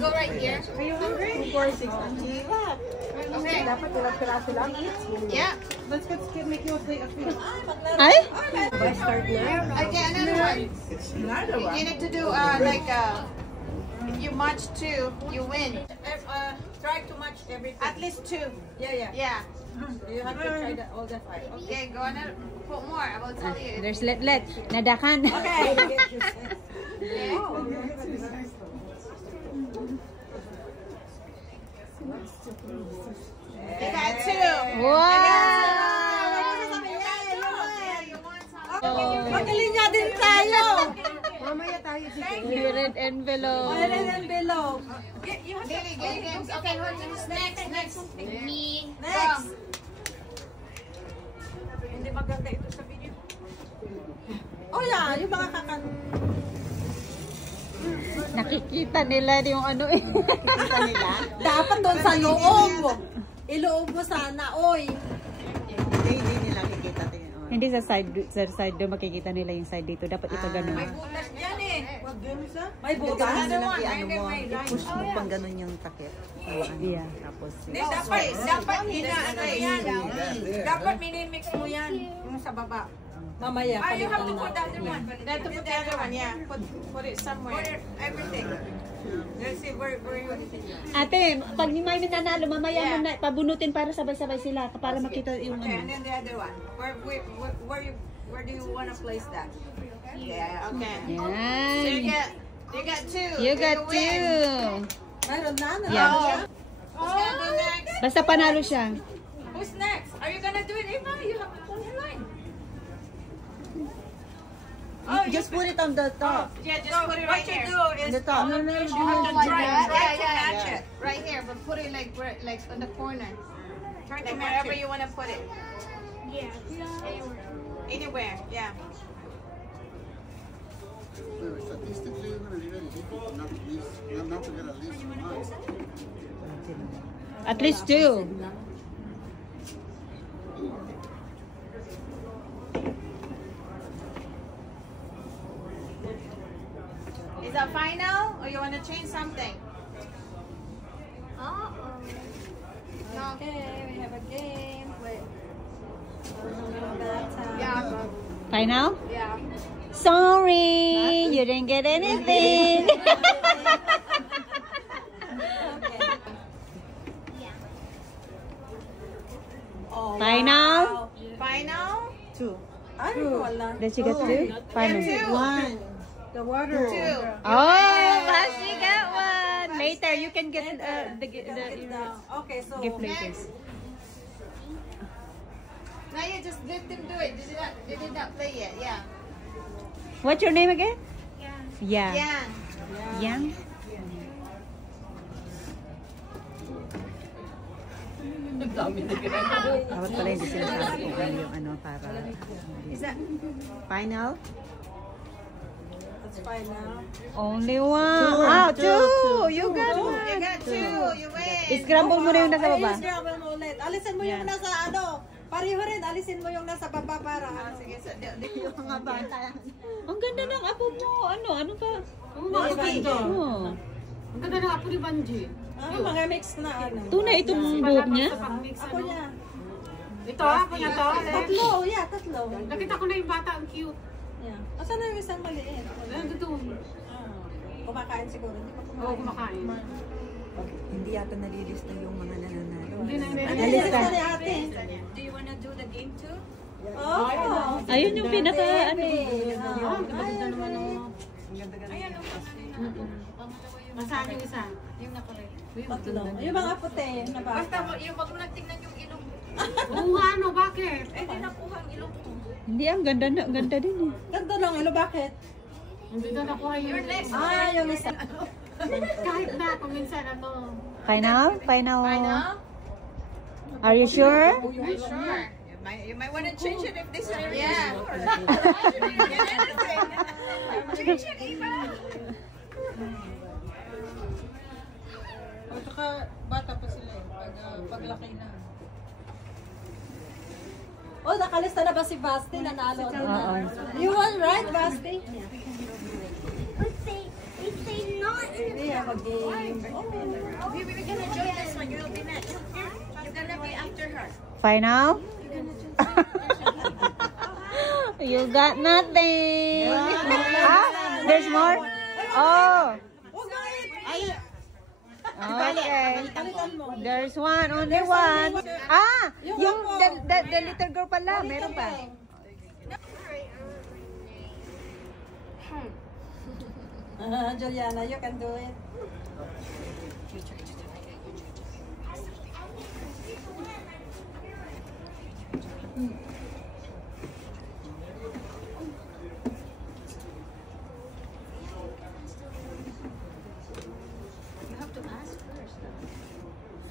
go right here. Are you hungry? 460. Okay. Dapat ilang piraso lang. Yeah. Let's make you a plate of food. Ay? By start now. Okay, another one. Another one. You need to do like if you match two, you win. Try to match everything. At least two. Yeah. Yeah. You have to try all the 5. Okay, go on and put more. I will tell you. There's let. Nadakan. Okay. Okay. You got two. Magaling nga din tayo. Mamaya tayo dito. Red envelope. Red envelope. Lily, games. Okay, who's next? Me. Next. Hindi maganda ito sa video. Oh yeah, yung mga kakan. Nakikita nila yung ano eh. Nakikita nila? Dapat doon sa loob. Iloob mo sana, oy. Hindi nila nakikita tingin. Hindi sa side doon makikita nila yung side dito. Dapat ito ganun. May butas yan eh. May butas. I-push mo pang ganun yung takip. Yeah. Tapos, Dapat inaano yan. Dapat minimix mo yan. Yung sa baba. Mamaya. You have to put the other one. You have to put the other one, yeah. Put it somewhere. Put everything. Let's see where you... Ate, pag ni May nanalo, mamaya mo na pabunutin para sabay-sabay sila para makita yung Okay, ano. and then the other one. Where do you want to place that? Yeah, okay. So you got two. You got win. two. Mayroon na. Yeah. Who's gonna go next? Basta panalo siya. Who's next? Are you gonna do it, Eva? You have to put in line. oh, just put it on the top. Yeah, just put it right here. What you do is... The top. You have to try to match it. Right here, but put it like on the corner. Try to wherever you want to put it. Yeah. Anywhere, yeah. Statistically, you're going to be very difficult not to get at least one. At least two. Is that final, or you want to change something? No. Okay, we have a game. Wait. Yeah. Final? Yeah. Sorry, you didn't get anything. Oh, Final? wow. Final? Two. Ay, wala. Did she get two? Final. One. The water. Two. Oh, she got one. Later, you can get the Okay, so... gift later. Next. Now you just let them do it. They did not play yet. Yeah. What's your name again? Yeah. Yeah. Yang? Dapat pala hindi sinasabi kung ano yung ano para... Is that? Final. That's fine now. Only one. Two. You got one. You got two. You win. Scramble mo na yung nasa baba. Scramble mo ulit. Alisin mo yung nasa ano. Pareho rin. Alisin mo yung nasa baba para. Sige, so, Yung mga bata. Ang ganda ng apo mo. Ano pa? Oh. Ang ganda ng apo ni Banji. Mga mix na ano. Tunay itong buhok niya? Ako niya. Ito, ako na to. Tatlo. Yeah, tatlo. Nakita ko na yung bata, ang cute. Yeah. Asan na yung isang maliit? Nandito doon. Kumakain siguro. Hindi pa Oo, kumakain. Hindi yata nalilista yung mga nananalo. Hindi na hindi. Nalista ni ate. Do you wanna do the game too? Oh. Ayun yung pinaka ano. Ganda naman ang... Ayan, Masaan yung isa? yung nakulay. Tatlo. Yung mga puti na Basta bata. yung wag mo lang tingnan yung ilong. Oo nga, ano, bakit? Eh, di nakuha ang ilong mo. Hindi, ang ganda na. Ang ganda din eh. Ganda lang. Ano bakit? Hindi na nakuha yung... Your next. Yung isa. Kahit na, kung minsan, ano... Final? Final? Final? Are you sure? Are you sure? You might want to change it if this is yeah. Change it, Eva. O, tsaka bata pa sila eh. Paglaki na. Oh, nakalista na ba si Basti? Nanalo din na. You won, right, Basti? They say not We're gonna join this one. You'll be next. You're gonna be after her. Final? You got nothing. Ah, there's more? Oh. Okay. There's one, only one. Ah, yung the little girl pala, meron pa. Juliana, you can do it.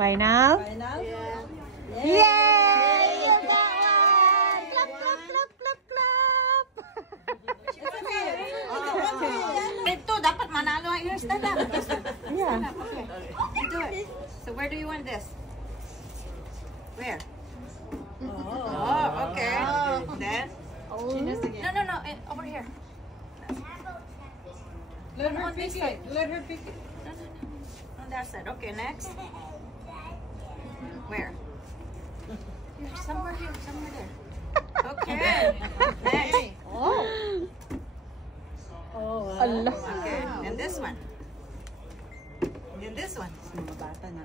Final? Final? Yeah. Yay! You got one! Clap, clap, clap, clap, clap! Ito, dapat manalo ang your stand up. Yeah. Okay. You do it. So where do you want this? Where? Oh, okay. Then? No. Over here. Let her pick it. Let her pick it. No. On that side. Okay, next. Where? Somewhere here. Somewhere there. Okay. Next. Allah. Okay. And this one. And this one. Mga bata na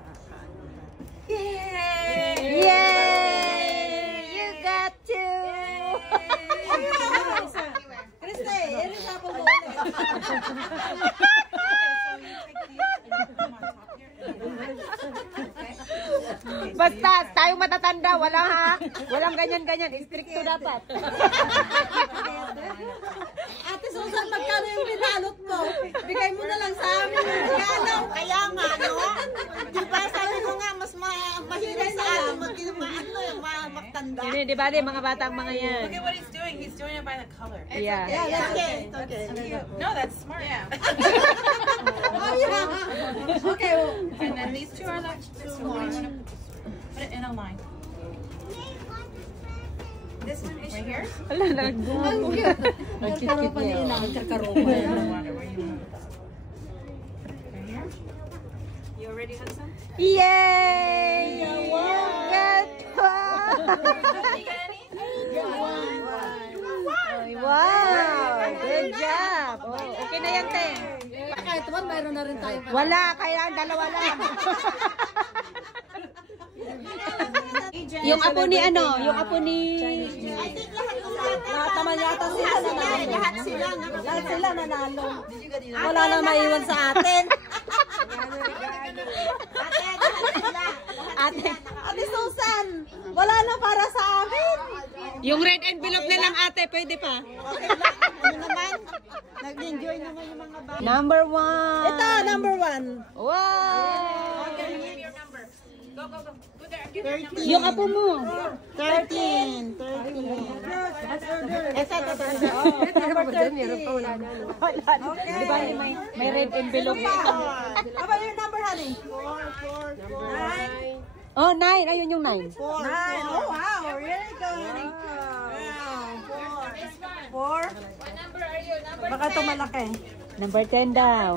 Yay! Yay! You got two! Kriste, yan yung sapo mo. Basta, tayong matatanda, wala ha? Walang ganyan-ganyan, stricto dapat. Ate Susan, magkano yung binalot mo? Bigay mo na lang sa amin yung regalo. Kaya nga, no? Diba, sabi ko nga, mas mahirap sa atin magtanda. Hindi, di ba, mga bata ang mga yan. Look at what he's doing. He's doing it by the color. Yeah. Yeah, that's okay. No, that's smart. Yeah. Oh, yeah. Okay, well, And then these two are like two more. Put it in a line. This one is Right here? Wala, nagbumo. nagkaro pa nila. Nagkaro pa Where nila. you want it, where you want it. Right here? You already have some? Yay! You got one! Wow! Good job! Oh, okay na yan, te. Kahit one, mayroon na rin tayo. Wala, kaya dalawa lang. Yung apo ni ano? Yung apo ni... Lahat naman yata sila nanalo. Lahat sila nanalo. Wala na maiwan sa atin. Ate Susan, wala na para sa amin. Yung red envelope na lang, ate. Pwede pa. Ano naman? Nag-enjoy naman yung mga bata. Number one. Ito, number one. Wow! Give your number. Go. Go there. Give your number. Yung apo mo. 13. Ito. Number 13. Di ba may red envelope? How about your number, honey? 4. Oh, 9. Ayun yung 9. 9. Oh, wow. Really good. Wow. 4. What number are you? Number Baka ito malaki. Number 10 daw.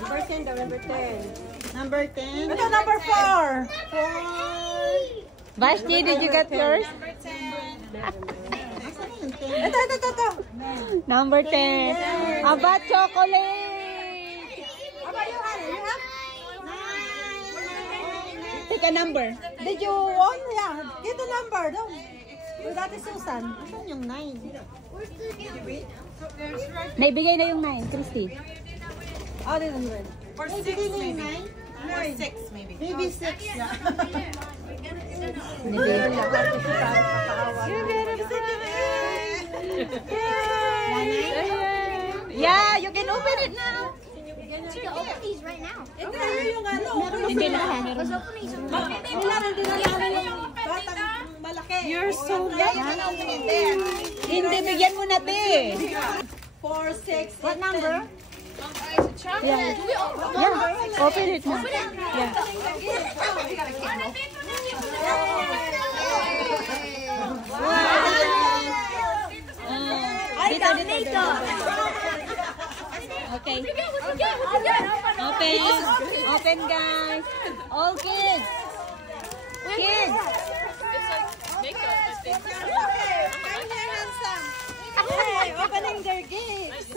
Number 10 daw, number 10. Number 10. Ito, number 4. 4. Vashti, did you get yours? Ito. Number 10. Aba, chocolate! How about you, honey? You have? Take a number. Did you want? Yeah. Get the number. Daw. With Ate Susan. Saan yung 9? Naibigay na yung 9, Christy. Oh, didn't win. Or 6 maybe. Or 6 maybe. Maybe 6. Yeah. Yeah, you can open it now. Open these right now. Ito yung ano. Hindi na ha, meron. Nila din yung batang malaki. You're so lucky. Hindi, bigyan mo na, te. 4, 6, What number? Yeah. Yeah, open it na. Yeah. Dito. Okay. Open, guys. All kids. Kids. It's like makeup, I think. Hey, opening their gates.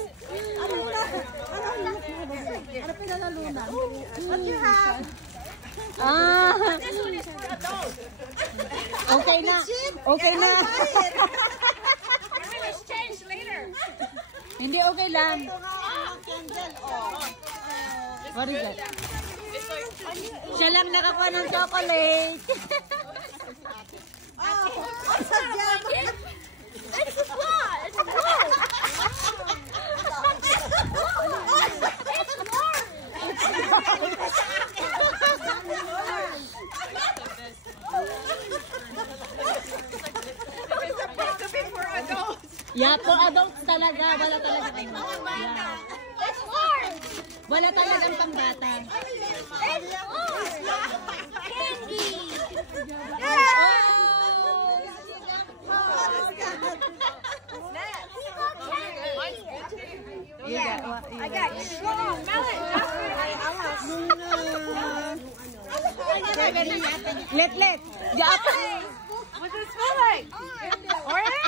Ano pinanalunan? What you have? This one is for adults. Okay na. Okay na. Let's change later. Hindi okay lang. What is that? It's like Siya lang nakakuha ng chocolate. it's a flaw. It's a flaw. Yeah, for adults talaga. Wala talaga pang bata. It's hard. Wala talagang pang bata. It's hard. Candy. I got strong melon. Let. What does it smell like? Orange?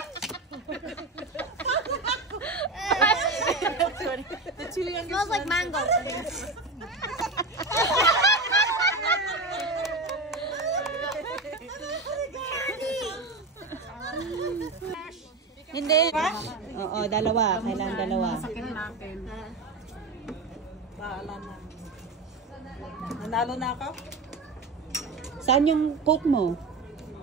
Smells like mango. Hindi. Oo, dalawa. Kailangan dalawa. Nanalo na ako? Saan yung coat mo?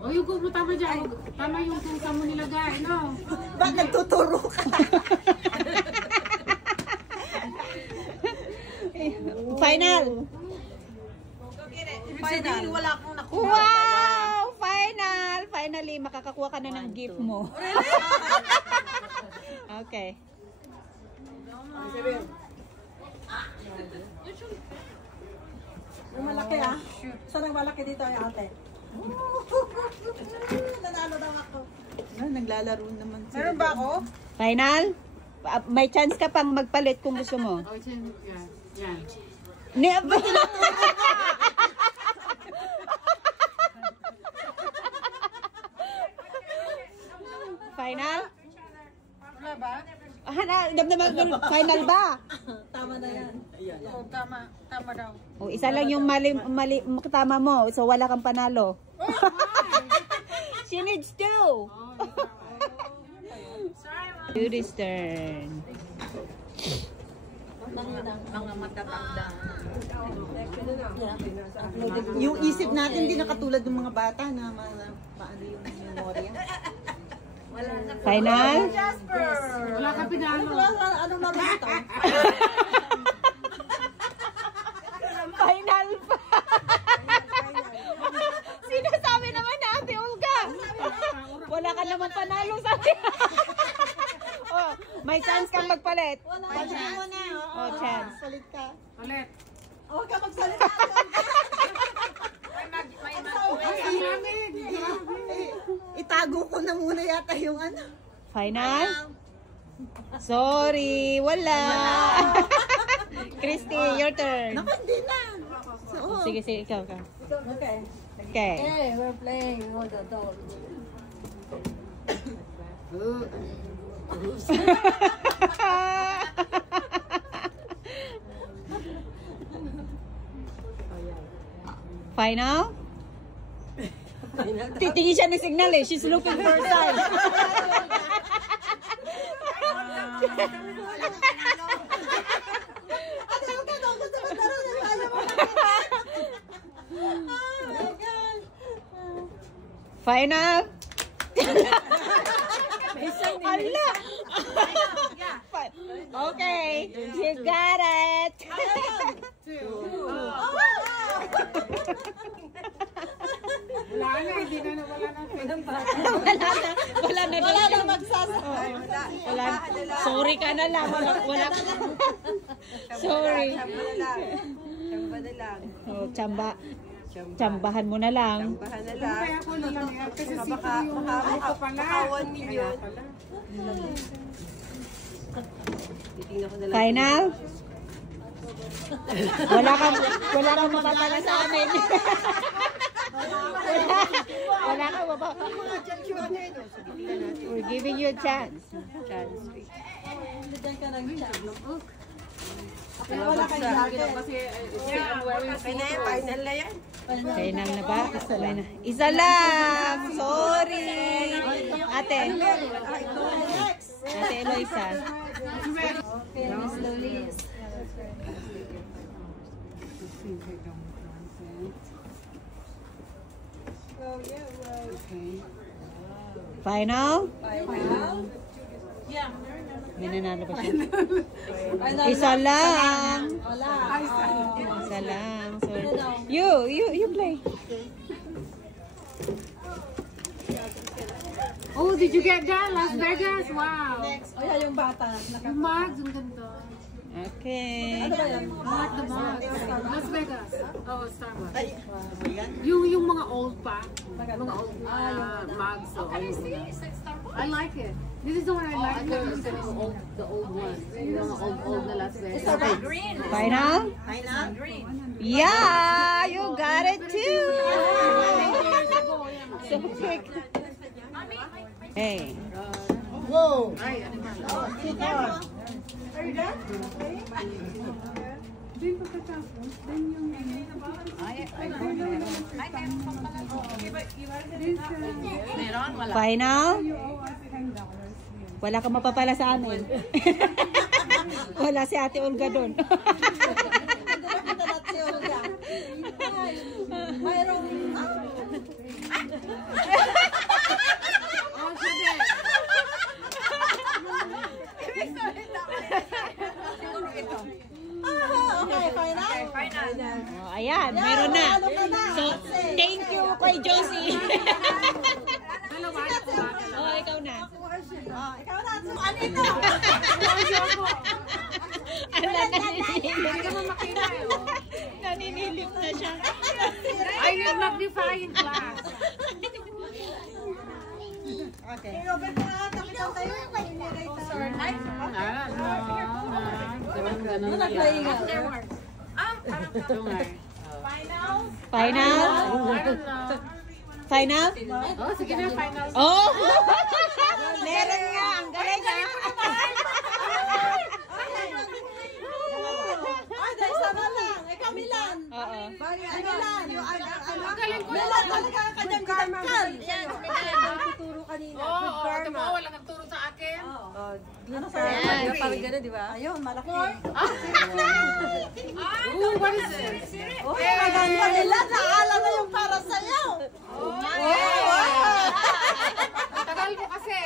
O yung kubo tama dyan. Tama yung kung saan mo nilagay, no? Ba't nagtuturo ka? Final! Final. Wala akong nakuha. Wow! Final! Finally, makakakuha ka na ng gift mo. Okay. Yung malaki ah. Saan ang malaki dito ay ate? Nanalo daw ako. Naglalaro naman sila. Meron ba ako? Final? May chance ka pang magpalit kung gusto mo. O, yan. Yan. Final? Wala ba? Final ba? Tama na yan. Oo, tama. Tama daw. O, isa lang yung mali tama mo. So, wala kang panalo. She needs two. Judy's turn. Mga matatanda. Yung isip natin hindi na katulad ng mga bata na paano yung memorya. Final? Wala ka pinalo. Ano na dito? Final pa. Sinasabi naman na Ate Olga. Wala ka naman panalo sa akin. Oh, may chance kang magpalit. Pagsabi mo na. Oh, chance. Salit ka. Ulit. Huwag ka magsalita. Itago ko na muna yata yung ano. Final? Sorry, wala. Christy, your turn. Naku, hindi na. Sige, ikaw. Okay. Okay. Hey, we're playing with the dog. Final? Titingin siya ng signal eh. She's looking for a sign. Final? Hala! Okay, you got it. Wala na, hindi na nawala na. Wala na magsasabi. Wala. Sorry ka na lang. Wala. Sorry. Chamba na lang. Oh, tsambahan mo na lang. Chambahan na lang. Kaya ko na lang yan. Kasi Baka 1 million. Final? Wala kang mapapala sa amin. Wala kang mapapala. We're giving you a chance. Wala kang jacket. Final na yan. Final na ba? Isa lang! Sorry! Ate. Ate Eloisa. Okay, slowly. Final? May nanalo ba siya? Isa lang. Isa lang. Sorry. You play. Oh, did you get that? Las Vegas? Wow. Ayan yung bata. Yung mugs, ang ganda. Okay. Ano ba yan? I like the mugs. Las Vegas. Oh, Starbucks. Yung mga old pa. Mga old mugs. So, I like it. This is the one I like. The old one. Yung mga old na Las Vegas. Green. Final? Green. Yeah! You got it too! So quick. Hey. Whoa! Final? Wala kang mapapala sa amin. Wala si Ate Olga doon. Mayroong... Okay, final. Oh, ayan, meron na. So, thank you kay Josie. Oh, ikaw na. Ikaw na. Ano ito? Naninilip na siya. I need magnifying glass. Okay. Robert, tapitan tayo. Ano naglaing? Final? Final? Oh, sige na, final. Oh! Meron nga. Ang galing nga. Ay, dahil sana lang. Ikaw, Milan. Oo. Milan. Milan talaga ang kanyang gitangkal. Tuturo kanina. Oo, diba? Wala nagturo sa akin. Ano sa akin? Parang gano'n, di ba? Ayun, malaki. Ooh, what is this? Oh, maganda nila. Naalam na yung para sa'yo. Tagal mo kasi.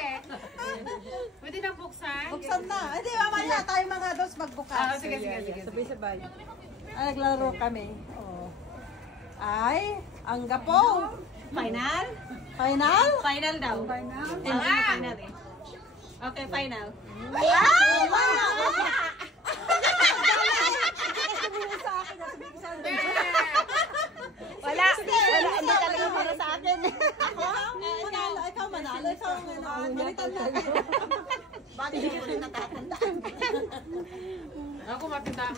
Pwede na buksan? Buksan na. Hindi, mamaya tayo mga dos magbukas. Sige. Sabay-sabay. Ay, naglaro kami. Oh. Ay, ang gapo. Final? Final? Final daw. Final? Final eh. Okay, final. Wala. Hindi talaga para sa akin. Ikaw manalo. Ikaw malitan na. Bakit hindi mo rin natatandaan? Ako matandaan.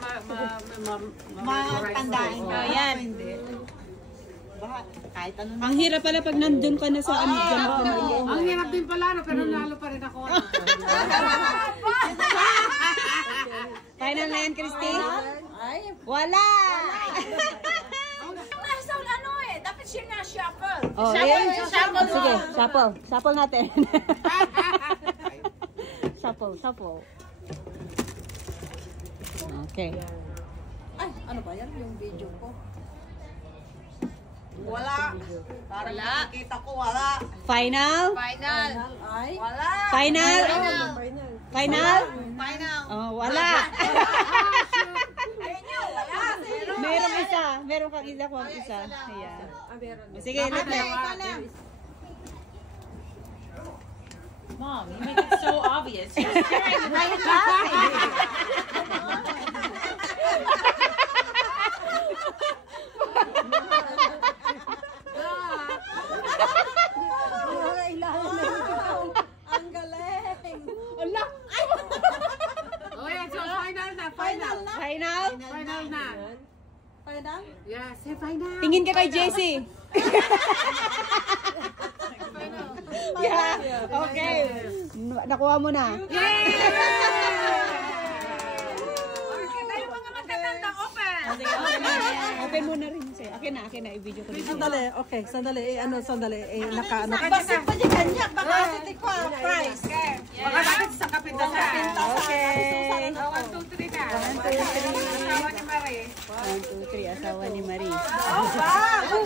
Matandaan ka. Ayan. Kahit ano na. Ang hirap pala pag nandun ka na sa ano. Ang hirap din pala, pero lalo pa rin ako. Final na yan, Christy? Ay, Wala! Nasa ano eh. Dapat siya na shuffle. Oh, shuffle. Sige, shuffle. Shuffle natin. Shuffle. Okay. ay, ano ba yan? Yung video ko. Wala. Parang nakikita ko wala. Final? Final. Ay, Wala. Final? Final? Final. Oh, wala. Meron isa. Meron kang isa kung isa. Ayan. Sige, let's Mom, you make it so obvious. You're staring right ang galing. Ala! daw? Yeah, say bye now. Tingin ka kay JC. Yeah. Okay. Nakuha mo na. Okay, tayo mga magtatanda, open! Open mo na rin siya. Akin na, i-video ko rin. Sandali, okay, sandali. Sandali. Naka. Basta pa di kanya, baka si ko price. Baka bakit sa kapita sa Okay. 1, 2, 3 na. 1, 2, 3. Asawa ni Marie. 1, 2, 3, asawa ni Marie.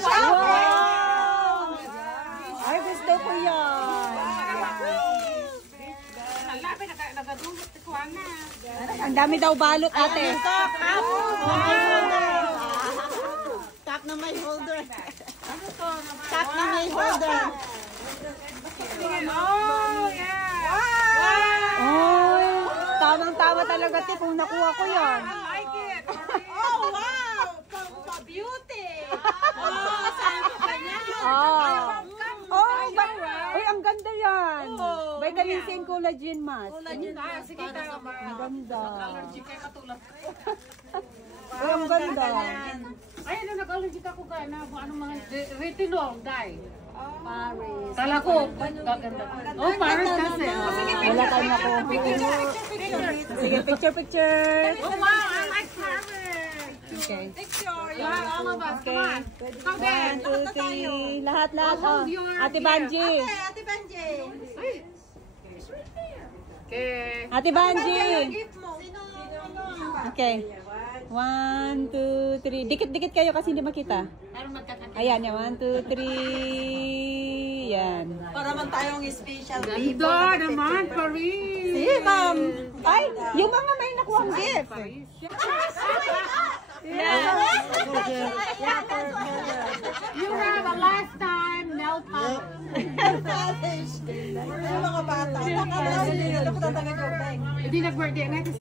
Wow! Ay, gusto ko yan. Lapit, nagadulot ko na. Ang dami daw balot, ate. Tap na may holder. Tap na may holder. Oh, yeah! Oy, tamang-tama talaga, te, kung nakuha ko yan. I like it! Oh, wow! Beauty! Oy, ang ganda yan. Vitamin C and collagen mask. Sige tayo, Ang ganda. allergic kayo katulad. Oy, ang ganda. Ay, nag-allergic ako ka na ano mga retinol, dye. Kala ko, gaganda. Oh, Paris kasi. Wala tayo na ko. Sige, picture. Oh, wow! I like Paris! Okay. Yeah, all of us. Come on. Come 1, 2, 3. Lahat. Oh. Ate Banji. Ate Benji. Okay. Ate Banji. Gift mo. Sino? Okay. 1, 2, 3. Dikit-dikit kayo kasi hindi makita. Ayan, 1, 2, 3. Yan. Para man tayong special Ganda naman, Paris. Si ma'am. Ay, yung mga may nakuha gift. You have a lifetime nail polish. Yung mga bata. Nakalaw din. Ako tatagay yung bag. Hindi nag-birthday.